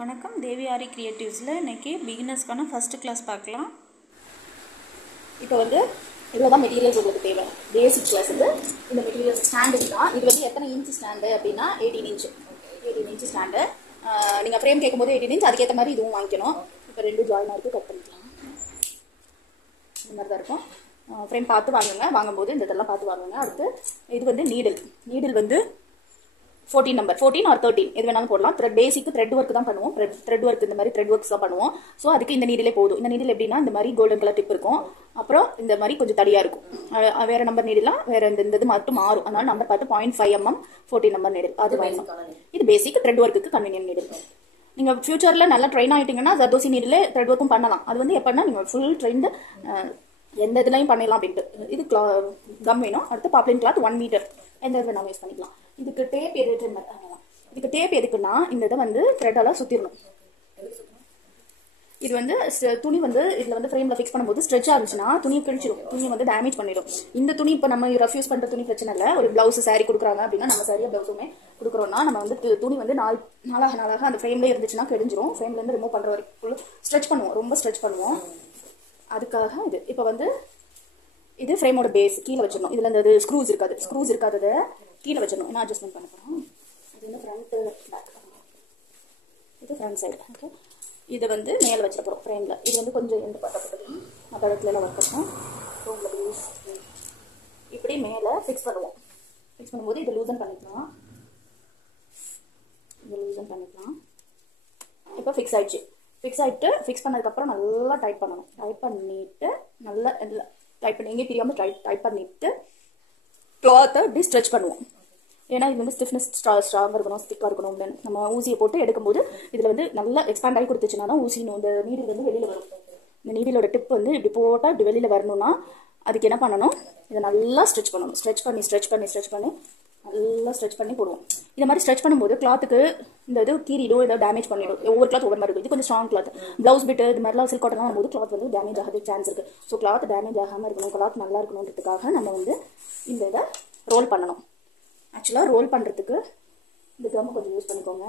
வணக்கம் Deviaaricreatives இன்னைக்கு பிகினர்ஸ்க்கான first class பார்க்கலாம். இப்போ வந்து இவ்வளோதான் மெட்டீரியல்ஸ் உங்களுக்கு தேவை. பேசிக் கிளாஸ் வந்து இந்த மெட்டீரியல் ஸ்டாண்டு தான். இது வந்து எத்தனை இன்ச் ஸ்டாண்டு அப்படின்னா 18 இன்ச். 18 inch stand. நீங்கள் ஃப்ரேம் கேட்கும்போது 18 இன்ச், அதுக்கேற்ற மாதிரி இதுவும் வாங்கிக்கணும். இப்போ 2 ஜாயினாக இருக்குது, கட் பண்ணிக்கலாம். இந்த மாதிரி தான் இருக்கும். ஃப்ரேம் பார்த்து வாங்குங்க. வாங்கும்போது இந்த இதெல்லாம் பார்த்து வாங்குங்க. அடுத்து இது வந்து நீடில் வந்து 14 நம்பர் 14 ஆர் 13 எது வேணாலும் போடலாம். பேசிக்கு த்ரெட் ஒர்க் தான் பண்ணுவோம். த்ரெட் ஒர்க் இந்த மாதிரி த்ரெட் ஒர்க்ஸ் தான் பண்ணுவோம். ஸோ அதுக்கு இந்த நீடிலே போதும். இந்த நீடில் எப்படின்னா இந்த மாதிரி கோல்டன் கலர் டிப் இருக்கும், அப்புறம் இந்த மாதிரி கொஞ்சம் தடியாக இருக்கும். வேற நம்பர் நீடிலாம் வேற இந்த இது மட்டும் மாறும். அதனால நம்பர் பார்த்து 0.5 mm 14 நம்பர் நீடில் அது வாங்கணும். இது பேசிக் த்ரெட் ஒர்க்குக்கு கன்வீனியன்ட் நீடில். நீங்கள் ஃபியூச்சரில் நல்லா ட்ரெயின் ஆகிட்டீங்கன்னா ஜர்தோசி நீடில் த்ரெட் ஒர்க்கும் பண்ணலாம். அது வந்து எப்படின்னா நீங்கள் ஃபுல் ட்ரெயின்டு எந்த இதுலையும் பண்ணிடலாம் அப்படின்ட்டு. இது கம் வேணும். அடுத்து பாப்ளின் கிளாத் 1 மீட்டர் எந்த இது வேணாலும் யூஸ் பண்ணிக்கலாம். இதுக்கு டேப் இதுக்கு டேப் எதுக்குன்னா இந்த இதை வந்து த்ரெட்டால் சுற்றிடணும். இது வந்து துணி வந்து இதில் வந்து ஃப்ரேமில் ஃபிக்ஸ் பண்ணும்போது ஸ்ட்ரெச் ஆகிடுச்சுன்னா துணியை கிழிச்சிடும், துணியை வந்து டேமேஜ் பண்ணிடும். இந்த துணி இப்போ நம்ம ரஃப்யூஸ் பண்ணுற துணி பிரச்சனை இல்லை. ஒரு ப்ளவுஸ் சாரீ கொடுக்குறாங்க அப்படின்னா நம்ம சாரியாக ப்ளவுஸுமே கொடுக்குறோம்னா நம்ம வந்து துணி வந்து நாளாக அந்த ஃப்ரேம்லேயே இருந்துச்சுன்னா கிழிஞ்சிரும். ஃப்ரேம்லேருந்து ரிமூவ் பண்ணுற வரைக்கும் ஸ்ட்ரெச் பண்ணுவோம், ரொம்ப ஸ்ட்ரெச் பண்ணுவோம். அதுக்காக இது இப்போ வந்து இது ஃப்ரேமோட பேஸ் கீழே வச்சிடணும். இதில் இந்த ஸ்க்ரூஸ் இருக்காததை கீழே வச்சிடணும். என்ன அட்ஜஸ்ட்மெண்ட் பண்ண போகிறோம். இது வந்து ஃப்ரண்ட்டு பேக், இது ஃப்ரண்ட் சைடு. ஓகே, இதை வந்து மேலே வச்சிட போகிறோம் ஃப்ரேமில். இது வந்து கொஞ்சம் எந்த பட்டப்பட்டது மற்ற இடத்துலலாம் ஒர்க் பண்ணுவோம். உங்களுக்கு யூஸ் இப்படி மேலே ஃபிக்ஸ் பண்ணுவோம். ஃபிக்ஸ் பண்ணும்போது இதை லூசன் பண்ணிக்கலாம். இப்போ ஃபிக்ஸ் ஆகிடுச்சு. ஃபிக்ஸ் பண்ணதுக்கப்புறம் நல்லா டைட் பண்ணணும். டைட் பண்ணிவிட்டு நல்லா டைட் பண்ணி எங்கேயும் பிரியாமல் டைட் பண்ணிவிட்டு கிளாத்தை இப்படி ஸ்ட்ரெச் பண்ணுவோம். ஏன்னா இது வந்து ஸ்டிஃப்னஸ் ஸ்ட்ராங்காக இருக்கணும், ஸ்டிக்காக இருக்கணும் அப்படின்னு நம்ம ஊசியை போட்டு எடுக்கும்போது இதில் வந்து நல்லா எக்ஸ்பேண்ட் ஆகி கொடுத்துச்சுன்னா தான் ஊசி இந்த நீடில் வந்து வெளியில் வரும். இந்த நீடிலோட டிப் வந்து இப்படி போட்டால் இப்படி வெளியில் வரணும்னா அதுக்கு என்ன பண்ணணும், இதை நல்லா ஸ்ட்ரெச் பண்ணணும். ஸ்ட்ரெச் பண்ணி நல்லா ஸ்ட்ரெச் பண்ணி போடுவோம். இந்த மாதிரி ஸ்ட்ரெச் பண்ணும்போது கிளாத்துக்கு இந்த இது கீரிடும், ஏதோ டேமேஜ் பண்ணிடும். ஒவ்வொரு கிளாத் ஒவ்வொரு மாதிரி இருக்கும். இது கொஞ்சம் ஸ்ட்ராங் கிளாத். ப்ளவுஸ் பிட்டு இது மாதிரிலாம் சில்க் காட்டன்லாம் வரும்போது கிளாத் வந்து டேமேஜ் ஆகிறதுக்கு சான்ஸ் இருக்குது. ஸோ கிளாத் டேமேஜ் ஆகாமல் இருக்கணும், கிளாத் நல்லா இருக்கணுன்றதுக்காக நம்ம வந்து இந்த இதை ரோல் பண்ணணும். ஆக்சுவலாக ரோல் பண்ணுறதுக்கு இந்த கம் கொஞ்சம் யூஸ் பண்ணிக்கோங்க.